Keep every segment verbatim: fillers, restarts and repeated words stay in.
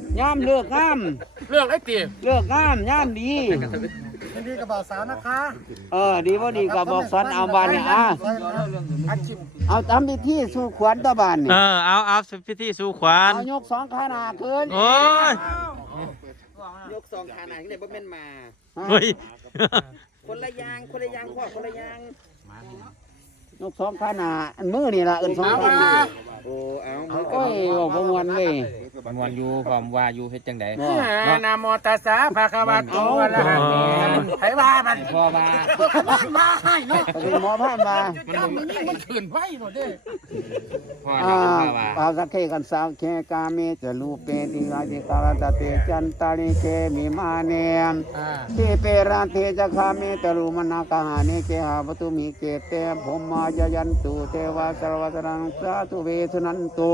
ย่ามเลือกงามเรื่องไอ้ตีเลือกงามย่ามดียินดีกับบ่าวสาวนะคะเออดีบ่ดีก็บอกสอนเอาบานเนี่ยอ่ะอาชีพเอาทำพิธีสู่ขวัญตะบานนี่เออเอาเอาพิธีสู่ขวัญเอายกสองขาหน้าขึ้นโอ้ยยกสองขาหนังเนี่ยบ่แม่นมาเฮ้ยคนละอยางคนละอยางพ่อคนละอยางยกสองขาหน้าอันมือนี่ล่ะเอิ้นสองขาหน้าโอ้เอาโอ้ยบอกบ่ม่วนเว้ยมวนอยู่ความว่าอยู่เฮ็ดจังได๋นะโมตัสสะภะคะวะโตอะระหะโตไผว่ามันพ่อว่ามาให้เนาะเป็นหมอพานมาเจ้ามันยิ่งมันขืนไว้หมดเด้พ่ออ่าพ่อว่าปาสักเคกันสาวเคกาเมจะลูเปติราจิกาลตเตจันตาลิเคมิมาเนมอ่าเทเปราเทจะคาเมตรุมนาคาหาเนเกหาปตุมิเกเตผมมาจยันตุเทวาสรวัสรังสาธุเวสนันตุ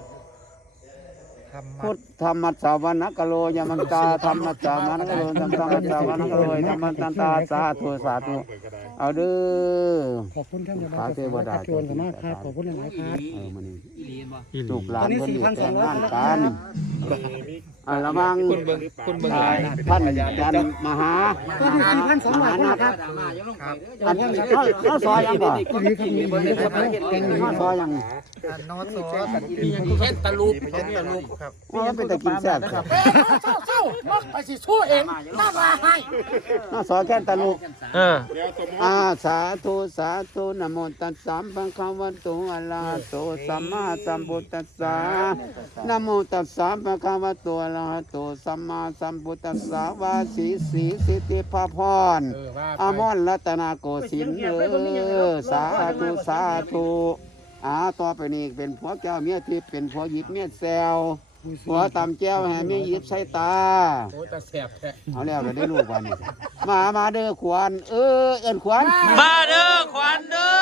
พุทธธรรมสาวนักโลยมันตาธรรมสาวนักโลธรรมสาวนักโลธรรมตันตาสาธุสาธุเอาเด้อขอบคุณท่านขาเทวดาจวนสามารถครับขอบคุณหลายๆครับเออมันนี่อีหลีลูกหลานคนอยู่แต่งงานกันอ่าระวังคุณเบิ่งคุณเบิ่งหลายนะท่านจันมหาตัวนี้สี่พันสองร้อยคนครับอันนี้เขาเขาซอยยังบ่ตัวนี้ครับมีมีครับเขาซอยยังนอตโซ่เฮ็ดตะลุบเฮ็ดตะลุบว่าเป็นตะกินแซ่บครับเอ้ยเจ้าเจ้ามาไปสิสู้เองมาว่าให้น่าซอยแค่ตะลุกเอออาสาธุสาธุนะโมตัสสะภะคะวะโตอะระหะโตสัมมาสัมพุทธัสสะนะโมตัสสะภะคะวะโตอะระหะโตสัมมาสัมพุทธัสสะวาสีสีสิทธิภาพรอมรรัตนาโกสินทร์เออสาธุสาธุอาต่อไปนี้เป็นผัวแก้วเมียทิพย์เป็นผัวหยิบเมียแซวผัวตำแก้วแห่เมียหยิบใส่ตาโอ้ตาแสบแท้เอาแล้วเราได้ลูกวันนี้มามาเด้อขวัญเออเอิ้นขวัญมาเด้อขวัญเด้อ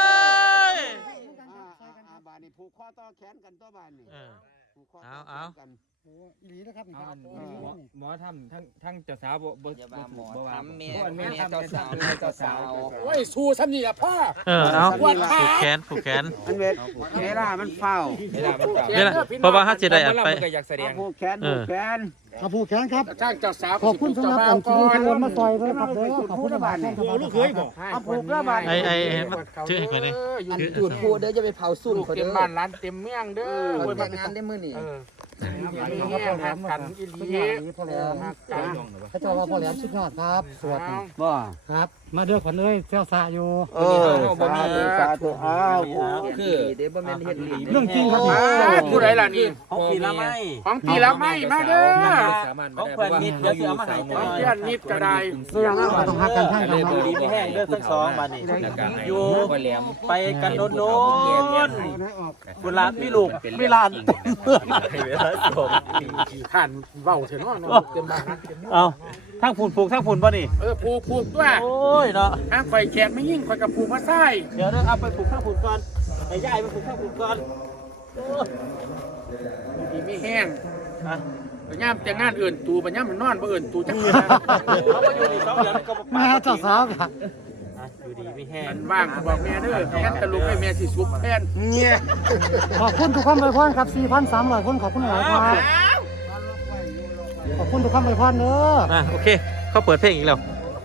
อ่าบานนี้ผูกคอต่อแขนกันตัวบานนี่เออผูกคอเอาต่อเอาแขนกันโอ้อีหลีนะครับนี่เอาครับอันหมอหมอทำทั้งทั้งเจ้าสาวบ่บ่อย่าว่าหมอบ่ว่าทำเมียเมียเจ้าสาวเจ้าสาวโอ้ยสู้ซ้ำนี่ล่ะพ่อเออเอาผูกแขนผูกแขนมันเวทเวลามันเฝ้าเวลามันเก่าเวลาเพราะว่าเขาจะได้อัดไปมันก็อยากแสดเอางผูกแขนผูกแขนขอบคุณแขนครับจ้างเจ้าสาวขอบคุณสำหรับการที่ทุกคนมาซอยเลยครับเด้อขอบคุณมากครับลูกเคยบอกเอาผูกแล้วบานไอ้ไอ้มาชื่อให้ก่อนดิอันจุดพูเด้อจะไปเผาสุ่นลูกเขาเต็เด้มอบ้านร้านเต็มเมืองเด้อเปิดงานได้มื้อนี้เออมีแห้งหักกันอีหลีพ่อแหลมหักกันพระเจ้าว่าพ่อแหลมสุดยอดครับ สวัสดีบ่ครับ มาเด้อขวัญเอ้ยเจ้าสาอยู่เออสาธุสาธุอ้าวคือเด้บ่แม่นเฮ็ดลีเรื่องจริงครับอ่าผู้ใดล่ะนี่ของปีละไม่ของตีละไม่มาเด้อสามารถของเพิ่นนิดเดี๋ยวสิเอามาให้ของเพื่อนนิดก็ได้เรื่องนั้นต้องหักกันท่านกันเลยมาบ่ดีไม่แห้งเด้อทั้งสองบัดนี้อยู่พ่อแหลมไปกันโน้นๆเวลาพี่ลูกพี่ลานเต็มเมืองเวลาจบท่านเว้าเถอะเนาะเนาะเต็มบ้านเต็มเมืองเอาทั้งผูกผูกทั้งผูกป่ะนี่เออผูกผูกด้วยโอ้ยเนาะห้างไฟแขกไม่ยิ่งไฟกับผูกมาไส้เดี๋ยวเด้อเอาไปผูกทั้งผูกก่อนไอ้ยายไปผูกทั้งผูกก่อนโอ้ดีไม่แห้งอ่ะปัญญามแต่งงานเอื่นตูปัญญามมันนอนบ่เอื่นตูจักเขามาอยู่นี่สองเดือนก็บ่แม่เจ้าสาวครับอ่ะอยู่ดีไม่แห้งมันว่างก็บอกแม่เด้อแม่นตะลุกให้แม่สิสุกแทนเนี่ยขอบคุณทุกคนไปพรครับสี่พันสามร้อยคนขอบคุณหลายครับขอบคุณทุกคนไปพรเด้ออ่ะโอเคเขาเปิดเพลงอีกแล้ว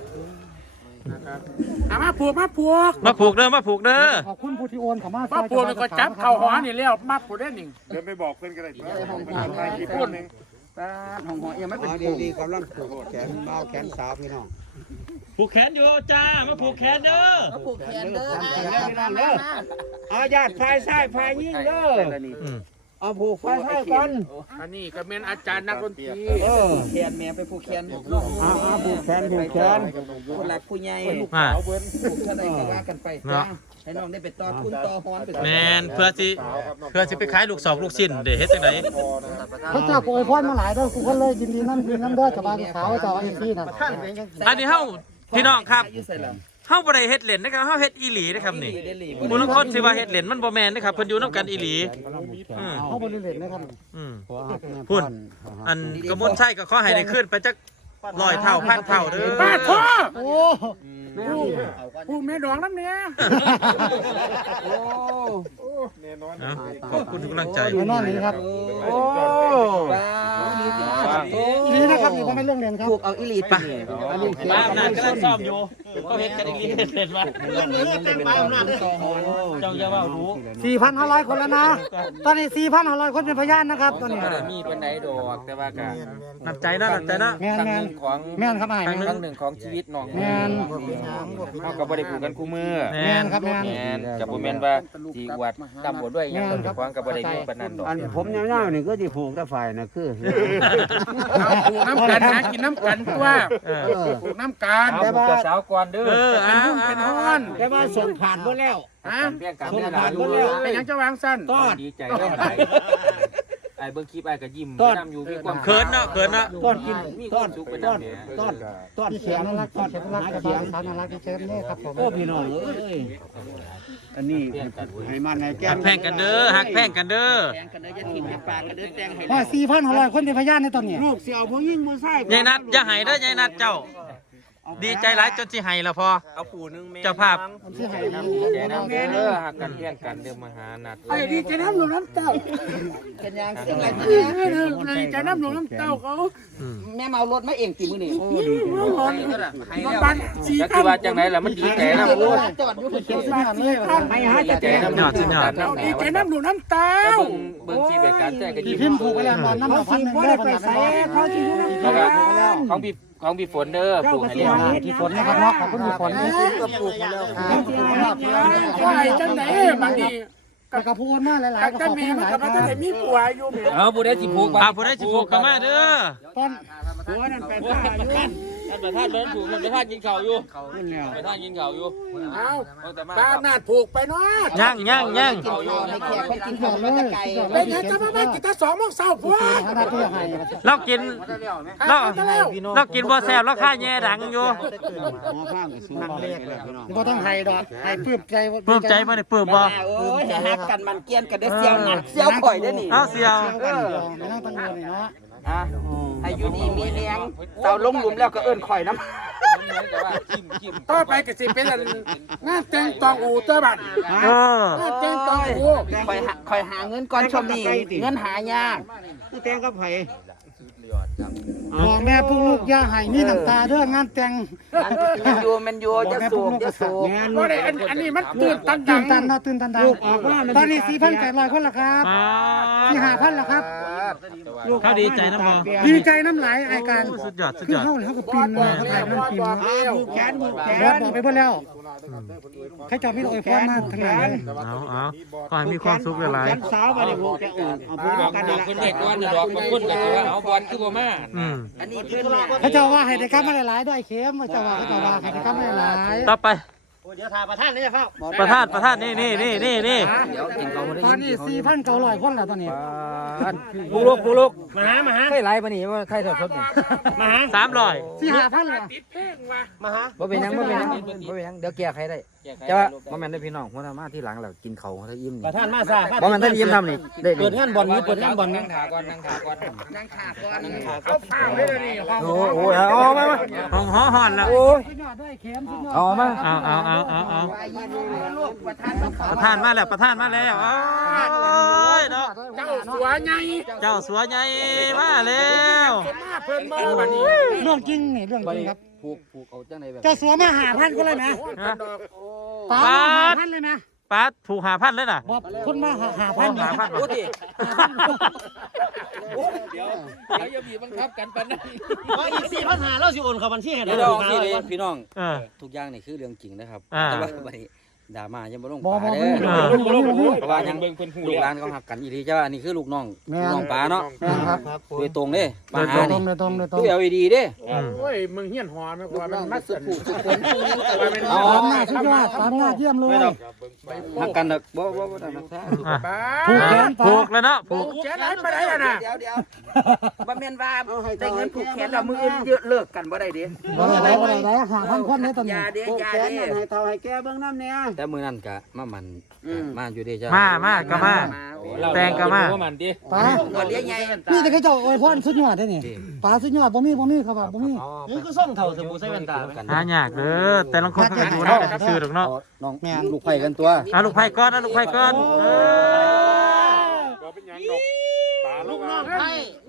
เอามาผูกมาผูกมาผูกเด้อมาผูกเด้อขอบคุณผู้ที่โอนเข้ามามาผูกแล้วก็จับเข่าหอนี่แล้วมาผูกได้หนึ่งเดินไปบอกเพื่อนก็ได้ที่ห้องไปกี่คนตาของหอยยังไม่เป็นผูกดีๆกำลังผูกแขนเบาแขนสาวพี่น้องผูกแขนอยู่จ้ามาผูกแขนเด้อผูกแขนเด้อแขนพี่น้องเด้อเอาญาติพายซ้ายพายยิ่งเด้ออืมเอาผูกพายซ้ายกันอันนี้ก็เป็นอาจารย์นักดนตรีเออแขนแม่ไปผูกแขนเอาเอาผูกแขนผูกแขนผู้หลักผู้ใหญ่อ่ะผูกเท่าใดก็ว่ากันไปให้น้องได้ไปต่อทุนต่อฮอนไปแมนเพื่อสิเพื่อสิไปขายลูกสองลูกชิ้นเดี๋ยวเฮ็ดจังไดพระเจ้าโอยพรมาหลายเด้อกูก็เลยยินดีนั่นยินนั่นเด้อกับบ้านขาวเจ้าเอ็นซีนั่นอันนี้เฮาพี่น้องครับเฮาบ่ได้เฮ็ดเล่นนะครับเฮาเฮ็ดอีหลีนะครับนี่ผู้ลางคนสิว่าเฮ็ดเล่นมันบ่แม่นนะครับเพิ่นอยู่นํกันอีหลีอืมเขาบริเลนนะครับอืมพุ่นอันกมลชัยก็ขอให้ได้ขึ้นไปจักร้อยเท่าพันเท่าเด้อป้าพ่อโอ้ผูกแม่ดองน้ำเนี่ยโอ้เอาขอบคุณทุกกำลังใจยนอนนี้ครับโอ้ป้าเป็นเรื่องเล่นครับผูกเอาอีหลีปะมาอำนาจกำลังซ้อมอยู่เขาเฮ็ดกันอีหลีเฮ็ดมาเจ้าอย่าเว้ารู้สี่พันห้าร้อยคนแล้วนะตอนนี้สี่พันห้าร้อยคนเป็นพยานนะครับตอนนี้มีเป็นไหนดอกแต่ว่าก็น้ำใจนะน้ำใจนะแม่นครั้งแม่หนนึ่งของแม่นครับไอ้ครั้งแม่นหนึ่งของชีวิตน้องแม่นเขาก็บ่ได้ผูกกันคู่มือแม่นครับแม่นแม่นกับบ่แม่นว่าสิอวดตำบวดด้วยหยังต้นขวางก็บ่ได้มีปานนั้นดอกอันผมยาวๆนี่ก็ที่ผูกแต่ฝ่ายน่ะคือเอาผูกน้ำกันหากินน้ำกันตัวผูกน้ำกันเอาผูกกับสาวก่อนเด้อเออเป็เอานหุ้นเอาเป็นห้อนแต่ว่าส่งผ่านบ่แล้วฮะเรียกกันส่งเวลาผ่านดูบ่แล้วเป็นหยังจะวางสั้นดีใจได้หลายไอ้เบิ่งคลิปไอ้ก็ยิ้มนำอยู่มีความเขินเนาะเขินเนาะต้อนกินมีคต้อวาน มสุขไปต้อนนำเนี่ยต้อนต้อนพี่เสีเขียยงนน่ารักพี่เขียนน่ารักกับบ้านสาวน่ารักที่เชิญนี่ครับผมโอ้พี่น้องเอ้ยอันนี้ให้มันให้แก้หัมกแพงกันเด้อหักแพงกันเด้อแตงกันเด้อจะถิ่มจะปากกันเด้อแตงให้ว่าสี่พันห้าร้อยคนเป็นพยานในตอนนี้ลูกสิเอาผู้หญิงผู้ชายยายนัดอย่าให้เด้อยายนัดเจ้า ดีใจหลายจนสิให้แล้วพอเอาผู้นึงแม่เจ้าภาพที่ให้ใจนำเด้อหักกันเพียงกันเด้อมาหานัดไอ้ดีใจน้ำหลวงน้ำเต้ากันยางเสียงอะไรเออเออดีใจน้ำหลวงน้ำเต้าเขาแม่เมารถมาเองกี่มื้อนี่รถบัสสี่จักคัสินว่าจังไหนล่ะมันดีใจนำโอ้ยจอดอยู่เขีเขียยว วสุดยอดเลยไม่หาดีจะใจนำยอดสุดยอดเราดีใจน้ำหลวงน้ำเต้าเบิ่งเบิ่งคลิปแบบการแจ้งก็พี่ยิ้มพิมพ์ผูกไปแล้วตอนน้ำมันพันหนึ่งได้ไปใส่เขาที่รู้แล้วก็ของพี่ของพี่ฝนเด้อปลูกให้แล้วที่ฝนนะครับเนาะขอบคุณที่ฝนนี่ก็ปลูกมาแล้วครับว่าไอ้จังไหนบางทีกับกระพูนมาหลายๆก็จะขอบมีคุณหมันลายก็คมันรับจะได้มีผัวอยู่เอาผู้ใดสิผูกอ่าผู้ใดสิผูกก็มาเด้อต้นหัวนั่นไปท่าอยู่ท่านประธานเดินผูกท่านประธานกินข้าวอยู่นั่นแล้วประธานกินข้าวอยู่เอาป้านาดผูกไปเนาะย่างย่างย่างกินข้าวให้แขกไปกินข้าวแล้วจะไก่เป็นยังจะมาบ้านกินแต่สองโมงเช้าผัวขนาดที่ให้เรากินเราเรากินบ่แซ่บเราค่าแย่ดังอยู่หมอข้างก็สูงเลขเลยพี่น้องบ่ต้องให้ดอกให้ปลื้มใจปลื้มใจบ่ได้ปลื้มบ่โอ้ยให้ฮักกันมันเกี้ยนกันได้เสียวหนักเสียวข่อยได้นี่เอาเสียวไม่ต้องตังเงินเนาะฮะให้อยู่ดีมีเลี้ยงเต่าลงหลุมแล้วก็เอิ้นข่อยน้ำต่อไปก็สิเป็นงานแต่งตองอูเตอร์บัตเอองานแต่งตองอูข่อยหาข่อยหาเงินก่อนชมนี่เงินหายากแตงกับไผบอกแม่พวกลูกอย่าให้มีน้ำตาเด้องานแต่งมันอยู่มันอยู่จะสูบจะสูบงานบ่ได้อันอันนี้มันตื่นตันตื่ดันงตันเนาะตื่นตันดังตอนนี้สี่พันแปดร้อยคนละครับมาที่ห้าพันละครับเขาดีใจนะบ่ดีใจน้ำไหลไอการสุดยอดสุดคืยออดเขาเขาก็ปีนเลยเขาถ่ายมันปีนผูกแขนผูกแขบอสนบอกไปหมดแล้วใครจอดพี่โอ้ยพรมาทั้งนั้นเลยเอาเอาขอให้มีความสุขหลายแขนสาวมาดิผูกแขนอื่นเอาผูกกันนี่คนเด็กก่อนดอกบางคนก็สิว่าเอาบอลคือบ่มาๆอืมอันนี้เพื่อนเนี่ยเขาจะว่าให้ได้กลับมาหลายๆด้วยเข็มเขาจะว่าเขาจะว่าให้ได้กลับมาหลายต่อไปเดี๋ยวถ่ายประธานนี่จะเข้าประธานประธานนี่นี่นี่นี่นี่ตอนนี้สี่พันเก้าร้อยคนแล้วตอนนี้ปูลูกปูลูกมาหามาหาใครไล่ปะนี่ว่าใครสดสดนี่มาหาสามร้อยสี่ห้าพันเลยติดเพลงว่ะมาหาบ่เป็นหยังบ่เป็นหยังบ่เป็นหยังเดี๋ยวแก้ใครได้แต่ว่าบ่แม่นได้พี่น้องหัวหน้ามาที่หลังแล้วกินข้าวถ้าอิ่มนี่ประธานมาซาบ่แม่นถ้าอิ่มทำนี่ได้เปิดงานบอลนี่เปิดงานบอลนั่งขาก่อนนั่งขาก่อนนั่งขาก่อนเขาเฝ้าเลยนี่ห้องโอ้โหเอามามาห้องหอหอนแล้วโอ้ยสุดยอดด้วยเข็มสุดยอดเอามาเอาเอาเอาเอาเอาไปยืนลูกประธานต้องประธานมาแล้วประธานมาแล้วโอ้ยเนาะเจ้าสัวใหญ่เจ้าสัวใหญ่มาแล้วมาเพิ่นมาวันนี้เรื่องจริงนี่เรื่องจริงครับผูกผูกเอาจังได๋แบบเจ้าสัวมาหาพันก็เลยนะฮะป้ามาหาพันเลยนะป้าถูกหาพันเลยน่ะบอกคนมาหาหาพันหาพันโอ้ดิเดี๋ยวเดี๋ยวอย่าบีบบังคับกันปานนั้นอีกสี่พันหาแล้วสิโอนเข้าบัญชีให้เดี๋ยวเอาสิเลยพี่น้องเออทุกอย่างนี่คือเรื่องจริงนะครับอ่าแต่ว่าบัดนี้ดราม่ายังบ่ลงบอปากบอเด้อบ่รู้บ่รู้เพราะว่ายังลูกหลานเขาหักกันอีหลีจ้าอันนี้คือลูกน้องลูกน้องป๋าเนาะแม่ครับโดยตรงเด้ป๋าโดหายตรนี่งโดยตรงโดยตรงตู้ แอล อี ดี เด้อืมโอ้ยมึงเฮียนหอไม่กว่ามันมัดสุดผูกสุดคนผู้นี้แต่ว่าเป็นเอาตามหน้าสุดยอดตามหน้าเยี่ยมเลยหักกันดอกบ่บ่บ่ได้หักแท้อ่ะบ้าผูกแขนผูกแล้วเนาะผูกแกไหนไปไหนอ่ะน่ะเดี๋ยวเดี๋ยวบ่แม่นว่าได้เงินผูกแขนแล้วมืออื่นเยอะเลิกกันบ่ได้เด้บ่ได้บ่ได้ได้หาพันคนในตอนอนี้ย่าเด้ผูกอย่าแขนเด้นั่นให้เท่าให้แก้เบิ่งน้ำเนี่ยแต่มื้อนั้นก็มามันมาอยู่เด้จ้ามามาก็มาแตงก็มาป้าหัวเลี้ยงใหญ่นี่แต่เขาเจ้าอวยพรสุดยอดได้นี่ป้าสุดยอดบ่มีบ่มีครับบ่มีนี่คือส่งเท่าสบู่ใส่แว่นตาหายากเด้อแต่ละคนเขาก็ดูนะแต่ซื้อดอกเนาะน้องลูกไผ่กันตัวเอาลูกไผ่ก้อนเอาลูกไผ่ก้อนเออบ่เป็นหยังดอกตาลูกน้องเงิน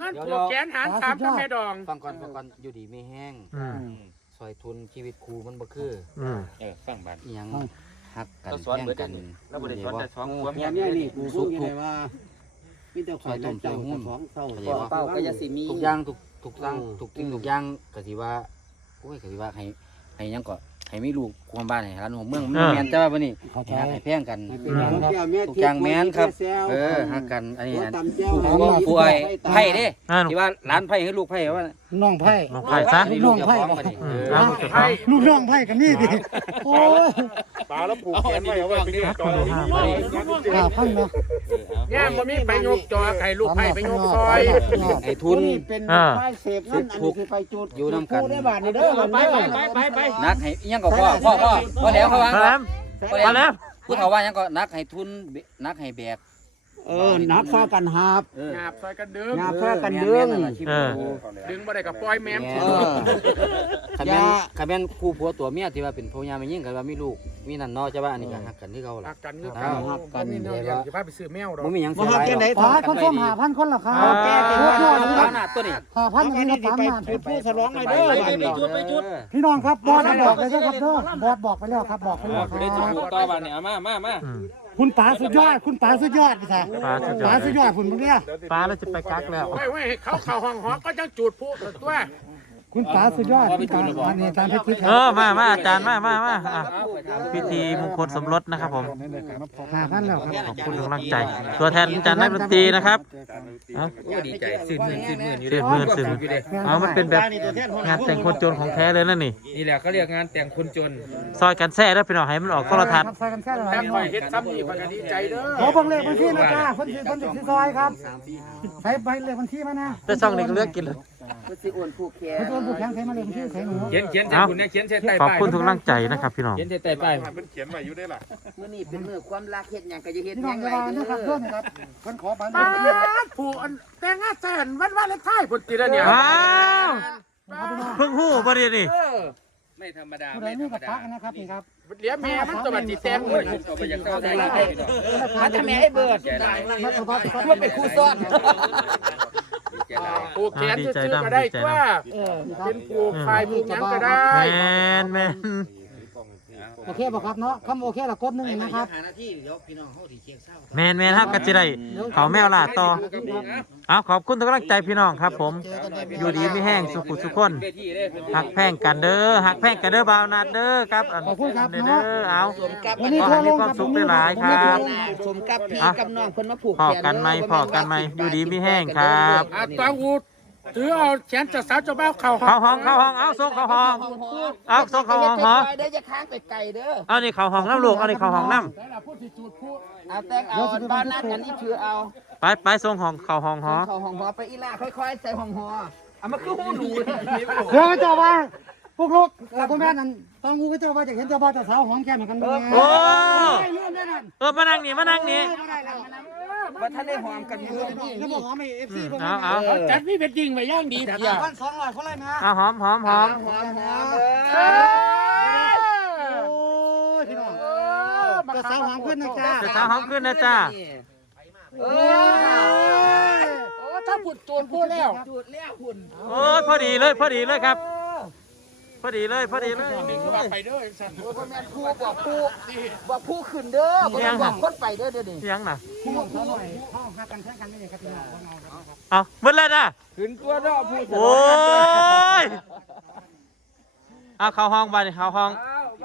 งินผูกแขนหารสามกับแม่ดองฟังก่อนฟังก่อนอยู่ดีไม่แห้งอืมซอยทุนชีวิตครูมันบ่คืออืมเออฟังบัดอิหยังฮักกันก็สอนแย่งเบิดกันแล้วบ่ได้สอนแต่สองผัผัววเมีเมียยเนี่ยนี่กูพูดยังไงว่ามีแต่ข่อยต้มเจ้าหุ้นของเศร้าเป้าก็จะสิมีทุกอย่างทุกทุกสร้างทุกสิ่งทุกอย่างก็สิว่าโอ้ยก็สิว่าให้ให้หยังก็ให้มีลูกความบ้านให้ร้านของเมืองมันแม่นแต่ว่าบ่นี่ให้แพงกันทุกอย่างแม่นครับเออฮักกันอันนี้ผู้ไอ้ไผ่เด้อ่าที่ว่าร้านไผ่ให้ลูกไผ่ว่าน้องไผ่น้องไผ่ซะนี่ลูกเจ้าของบ่นี่เออเอาเก็บไว้ลูกน้องไผ่กันนี่ดิโอ้ยปลาแล้วผูกแขนไว้เอาไว้เป็นฮักจคอนดูห้าใบห้าพันเนาะย่ามบ่มีไปยกจอไข่ลูกไผ่ไปยกซอยไอ้ทุนเป็นไฟเสพนั่นอันนี้คือไฟจุดอยู่นำกันได้บาทนี่เด้อไปไปไปไปไปนักให้อิหยังก็พ่อพ่อพ่อพ่อแล้วเขาว่ามาแล้วมาแล้วผู้เฒ่าว่าหยังก็นักให้ทุนนักให้แบกเออนับฟ้ากันหาบเออหาบซอยกันดึงหาบฟ้ากันเดืองเออดึงบ่ได้กับปล่อยแม่มเออคันแม่นคันแม่นคู่ผัวตัวเมียที่ว่าเป็นพ่อยาแม่ยิ่งกันว่ามีลูกมีนั่นเนาะจะว่าอันนี้ก็ฮักกันที่เขาหัล่ะกกันคือกันหักกันเดี๋ยวจะพาไปซื้อแมวดอกบ่มีหยังบ่เสียฮักหายจังได๋ขอให้คนส้มห้าพันคนละครับแก้เป็นโอ้ว่ายอดเลยตามหน้าตัวนี้ห้าพันเอาอันแค่นี้นี้ก็สิตามไปมาไปพูดฉลองเลยเด้อไปไปจุดไปจุดพี่น้องครับบอสบอกเลยนะครับเด้อบอสบอกไปแล้วครับบอกไปแล้วคได้จุดรับต่อบัดเนี่ยมามามาอืมคุณป๋าสุดยอดคุณป๋าสุดยอดพี่สาวปลาสุดยอป๋าดสุดยอดคุณพวกเนี้ยปลาเราจะไปกักแล้วไว้ไว้เขาเข้าห้องหอก็จังจูดผู้ตัวคุณป๋าสุดยอดคุณป๋าอันนี้การเพชรทิพย์คเอรัอบ มามาอาจารย์มามามาอ่ะพิธีมงคลสมรสนะครับผมห้าพันแล้วครับขอบคุณทุกกำลังใจ ตัวแทนอาจารย์นักดนตรีนะครับเอาโอ้ดีใจสิบหมื่นสิบหมื่นอยู่เสียหมื่นสิบเอามันเป็นแบบงานแต่งคนจนของแท้เลยนั่นนี่นี่แหละเขาเรียกงานแต่งคนจนซอยกันแซ่แล้วพี่น้องให้มันออกโทรทัศน์ใส่กันแค่ไหนแต่คอยเฮ็ดซ้ำนี่คอยก็ดีใจเด้ขออเบิ่งเลขบัญชีนะจ้าคนสิคนสิที่ซอยครับใช้ใบเลขบัญชีมานะแต่ช่องนี้ก็เลือกกินเลยก็สิอ้วนผู้แขคุณตัวผู้แข็งใช้มาเลขบัญชีใช้หนูเขียนเขียนใส่คุณเนี่ยเขียนใส่ใต้ขอบป้ายคุณทุกกำลังใจนะครับพี่น้องเขียนใส่ใต้ป้ายมันเขียนไว้อยู่ได้ล่ะมื้อนี้เป็นมื้อความรักเฮ็ดหยังก็จะเฮ็ดพี่หน้อยัง งจะไรวางเด้นะครับอเพื่อนครับเพิ่นขอใบเลป้าขบัญชีผู้อันแต่งงานแสนวันวาเลนไทน์พุ่นติละเนี่ยว้าวเพิ่งหู้บ่ดีนี่เออไม่ธรรมดาผู้ใดไม่ธมีรรมกับดาพักนะครับนี่ครับเหลียแม่มันตัวบัดสิแต่งเลยก็ไปยังเข้าได้เลยมาแต่แม่ให้เบิดใจร้ายมาตัวพักว่าเป็นครูซ้อนใจร้ายผูกแขนซื้อๆก็ได้ตัวเป็นผูกฝ่ายผูกหยังก็ได้แมนแมนโอเคบ่ครับเนาะคำโอเคละกดหนึ่งนะครับหาหน้าที่เดี๋ยวพี่น้องเฮาสิเช็คเศร้าแมนแมนครับก็จะได้เขาแมวล่าต่อเอาขอบคุณทุกกำลังใจพี่น้องครับ ผมอยู่ดีไม่แห้งสุขุสุขคนเวทีได้หักแพงกันเด้อหักแพงกันเด้อบาวนาดเด้อครับอันขอบคุณครับเด้อเนาะเอาสมกับวันนี้ขอทั่วให้โลมีกความครับสุขหลายๆครับสมกับพี่กับน้องเพิ่นมาผูกพอแขนกันไหมพอกันไหมอยู่ดีไม่แห้งครับอ่ะตองอูดถือเอาแขนเจ้าสาวเจ้าบ่าวเข้าห้เข้าองห้องเข้าห้องเอาส่งเข้าห้องเอาส่งเข้าห้องหอเด้อจะค้างไปไกลเด้อเอานี่เข้าห้องน้ำลูกเอานี่เข้าห้องน้แต่ละผู้ที่จูดผู้เอาแต่งเอาบ้านนัดกันนี่ถือเอาำไปไปส่งห้องเข้าห้องหอเข้าห้องหอไปอีล่าค่อยๆใส่ห้องหอเอามาคือหูหนูเดี๋ยวเจ้าว่าพวกลูกกับพ่อแม่นั่นต้องกูก็เจ้าว่าจะเห็นเจ้าบ่าวเจ้าสาวหอมแก้มเหมือนกันบ่โอ้เรื่องได้นั่นเออมานั่งนี่มานั่งนี่ว่าท่านได้หอมกันอยู่แล้วบ่หอมไอ้ เอฟ ซีพวกเอานั้นเอาจัดนี่เป็นจริงไปย่างดีเดียวพันสองร้อยคนเลยนะเอาหอมหอมหอมหอมหอมเอโอ้ยพี่น้องอเจ้าสาวหอมขึ้นนะจ๊ะจะสาวหอมขึ้นนะจ้าเออโอ้ถ้าปุดโจรพูดแล้วจุดแล้วหุ่นโอ้ยพอดีเลยพอดีเลยครับ พอดีเลยพอดีเลยว่าไปเด้อสันพ่อแม่ครูบอกครูบอกครูขึ้นเด้อบอกบอกคนไปเด้อเดี๋ยวนี้ยังน่ะพี่น้องเขาหน่อยเข้าหากันแข่งกันไม่ได้ครับพี่น้องเอาหมดแล้วนะขึ้นตัวรอบพูดโอ้ยเอาเข้าห้องไปเข้าห้อง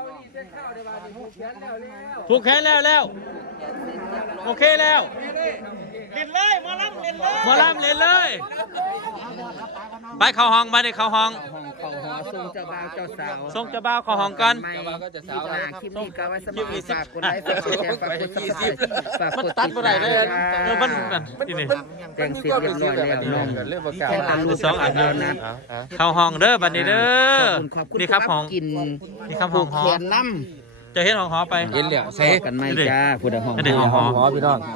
ถูกแขนแล้วแล้วโอเคแล้วเล่นเลยมาล้ำเล่นเลยมาล้ำเล่นเลย ไปเข้าห้องไปในเข้าห้องห้องเขาหอทรงเจ้าบ่าวเจ้าสาวส่งเจ้าบ่าวเข้าห้องกันไม่ก็จะสาวนะคลิปนี้ก็ไว้สมัครฝากกดไลค์ฝากกดแชร์ฝากกดซับสไครต์ฝากมันกดตัดติดบ่ได้ตามเลยเออมันมันนี่นี่แจ้งเสร็จเรียบร้อยแล้วน้องเรื่องประกาศแค่ตามรูปสองอันเดียวนะเข้าห้องเด้อบัดนี้เด้อขอบคุณนี่ครับห้องกินนี่ครับห้องหอแขนน้จะเห็นห้องหอไปเห็นเหลี่ยมำเซ่กันไหมจ้าผู้ใดห้องอันนี้ห้องหอหมอพี่น้อง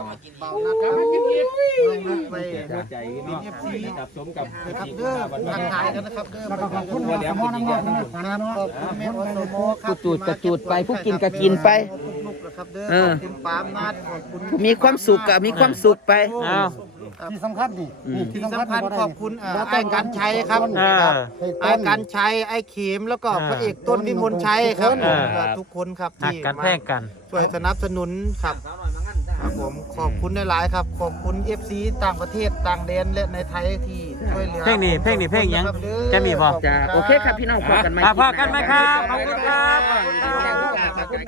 ไปใจเนาะกับสมกับครับเด้อทักทายกันนะครับเด้อแล้วก็ขอบคุณแม่หมอน้ำมันนะฐานะเนาะขอบคุณแม่โสมครัผู้บจูดกระจูดไปผู้กินก็กินไปลูกๆนะครับเด้อเออขอบคุณปามนัดขอบคุณผู้มีความสุขก็มีความสุขไปเอาที่สำคัญนี่นี่ที่สำคัญขอบคุณอ่าไอ้กันชัยครับเออไอ้กันชัยไอ้เข็มแล้วก็พระเอกต้นวิมลชัยครับเออเอ่อทุกคนครับหักที่กันมาแพ่งกันช่วยสนับสนุนครับครับผมขอบคุณหลายๆครับ ขอบคุณ เอฟ ซี ต่างประเทศต่างแดนและในไทยที่ช่วยเหลือเพลงนี้เพลงนี้เพลงหยังขอบคุณนคจะมีบ่ขบณจ้าโอเคครับพี่น้องพบกันใหม่อ่ะพอกันไหมครับ ขอบคุณครับ ขอบคุณครับ